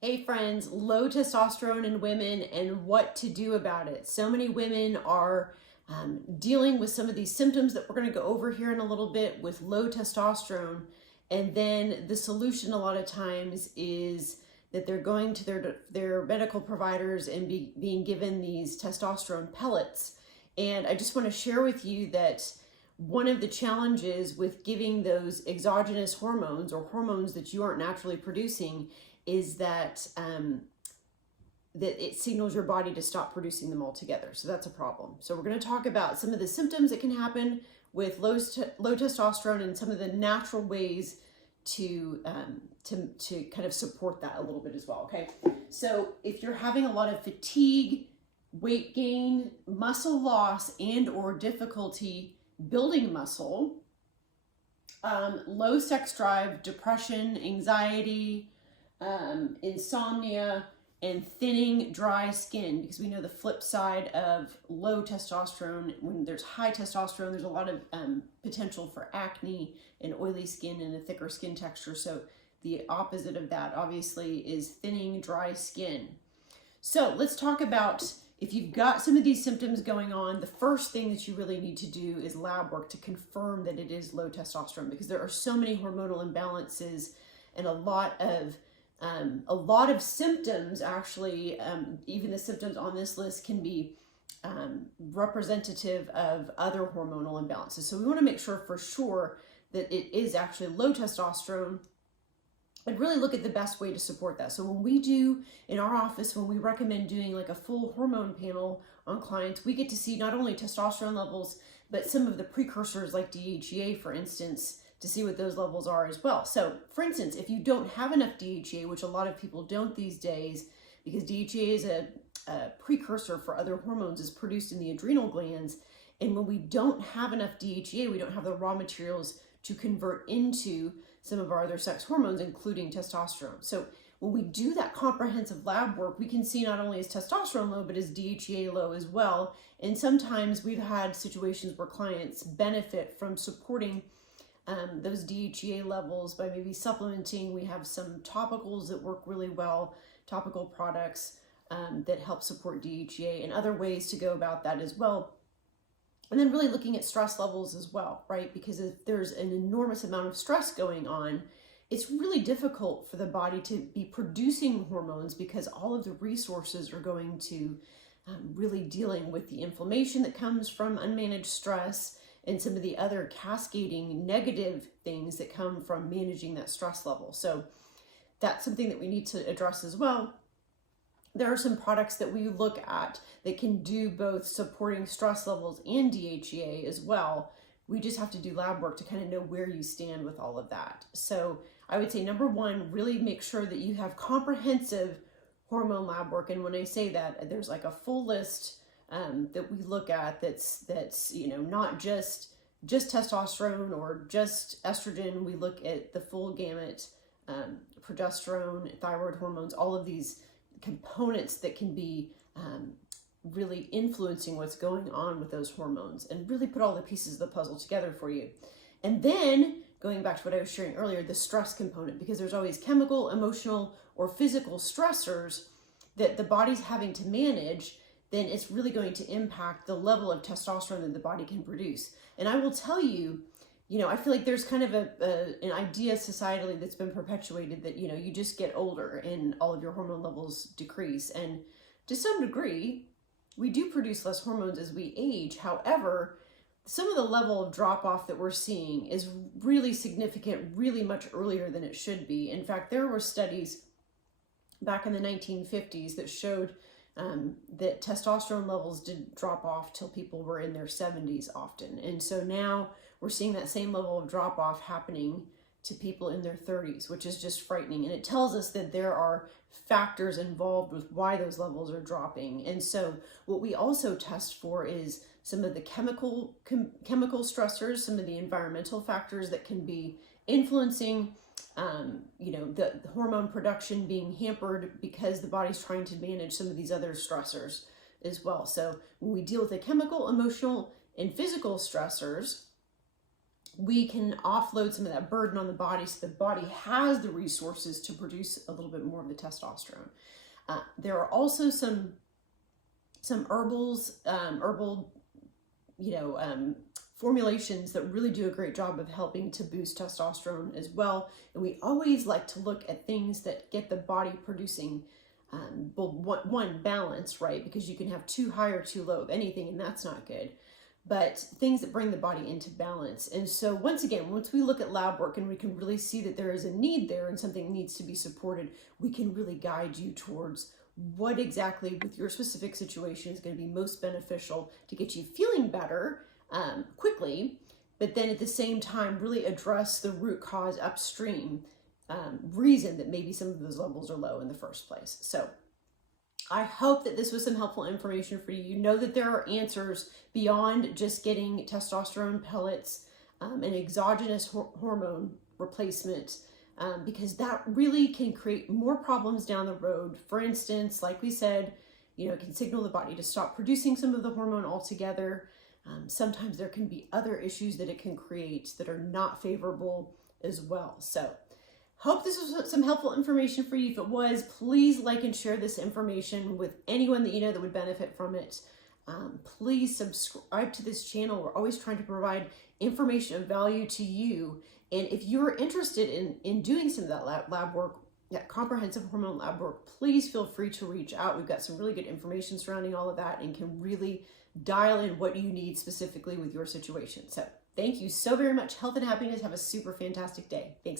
Hey friends, low testosterone in women and what to do about it. So many women are dealing with some of these symptoms that we're going to go over here in a little bit with low testosterone. And then the solution a lot of times is that they're going to their medical providers and being given these testosterone pellets. And I just want to share with you that one of the challenges with giving those exogenous hormones or hormones that you aren't naturally producing is that that it signals your body to stop producing them altogether. So that's a problem. So we're going to talk about some of the symptoms that can happen with low testosterone and some of the natural ways to kind of support that a little bit as well. Okay. So if you're having a lot of fatigue, weight gain, muscle loss, and or difficulty building muscle, low sex drive, depression, anxiety, insomnia, and thinning, dry skin, because we know the flip side of low testosterone, when there's high testosterone, there's a lot of potential for acne and oily skin and a thicker skin texture. So the opposite of that, obviously, is thinning, dry skin. So let's talk about if you've got some of these symptoms going on, the first thing that you really need to do is lab work to confirm that it is low testosterone, because there are so many hormonal imbalances and a lot of symptoms actually, even the symptoms on this list can be representative of other hormonal imbalances. So we want to make sure for sure that it is actually low testosterone and really look at the best way to support that. So when we do in our office, when we recommend doing like a full hormone panel on clients, we get to see not only testosterone levels, but some of the precursors like DHEA, for instance, to see what those levels are as well. So for instance, if you don't have enough DHEA, which a lot of people don't these days, because DHEA is a precursor for other hormones, is produced in the adrenal glands. And when we don't have enough DHEA, we don't have the raw materials to convert into some of our other sex hormones, including testosterone. So when we do that comprehensive lab work, we can see not only is testosterone low, but is DHEA low as well. And sometimes we've had situations where clients benefit from supporting those DHEA levels by maybe supplementing. We have some topicals that work really well, topical products that help support DHEA, and other ways to go about that as well. And then really looking at stress levels as well, right? Because if there's an enormous amount of stress going on, it's really difficult for the body to be producing hormones, because all of the resources are going to really dealing with the inflammation that comes from unmanaged stress and some of the other cascading negative things that come from managing that stress level. So that's something that we need to address as well. There are some products that we look at that can do both supporting stress levels and DHEA as well. We just have to do lab work to kind of know where you stand with all of that. So I would say number one, really make sure that you have comprehensive hormone lab work. And when I say that, there's like a full list that we look at that's not just testosterone or just estrogen. We look at the full gamut, progesterone, thyroid hormones, all of these components that can be really influencing what's going on with those hormones, and really put all the pieces of the puzzle together for you. And then going back to what I was sharing earlier, the stress component, because there's always chemical, emotional, or physical stressors that the body's having to manage, then it's really going to impact the level of testosterone that the body can produce. And I will tell you, I feel like there's kind of an idea societally that's been perpetuated that, you just get older and all of your hormone levels decrease. And to some degree, we do produce less hormones as we age. However, some of the level of drop off that we're seeing is really significant, really much earlier than it should be. In fact, there were studies back in the 1950s that showed that testosterone levels didn't drop off till people were in their 70s often. And so now we're seeing that same level of drop off happening to people in their 30s, which is just frightening. And it tells us that there are factors involved with why those levels are dropping. And so what we also test for is some of the chemical stressors, some of the environmental factors that can be influencing the hormone production being hampered because the body's trying to manage some of these other stressors as well. So when we deal with the chemical, emotional, and physical stressors, we can offload some of that burden on the body so the body has the resources to produce a little bit more of the testosterone. There are also some herbal, formulations that really do a great job of helping to boost testosterone as well. And we always like to look at things that get the body producing one balance, right? Because you can have too high or too low of anything, and that's not good. But things that bring the body into balance. And so once again, once we look at lab work and we can really see that there is a need there and something needs to be supported, we can really guide you towards what exactly with your specific situation is going to be most beneficial to get you feeling better quickly, but then at the same time really address the root cause upstream reason that maybe some of those levels are low in the first place. So I hope that this was some helpful information for you. You know that there are answers beyond just getting testosterone pellets and exogenous hormone replacement, because that really can create more problems down the road. For instance, like we said, it can signal the body to stop producing some of the hormone altogether. Sometimes there can be other issues that it can create that are not favorable as well. So hope this was some helpful information for you. If it was, please like and share this information with anyone that you know that would benefit from it. Please subscribe to this channel. We're always trying to provide information of value to you. And if you're interested in doing some of that lab work, that comprehensive hormone lab work, please feel free to reach out. We've got some really good information surrounding all of that and can really dial in what you need specifically with your situation. So thank you so very much. Health and happiness. Have a super fantastic day. Thanks.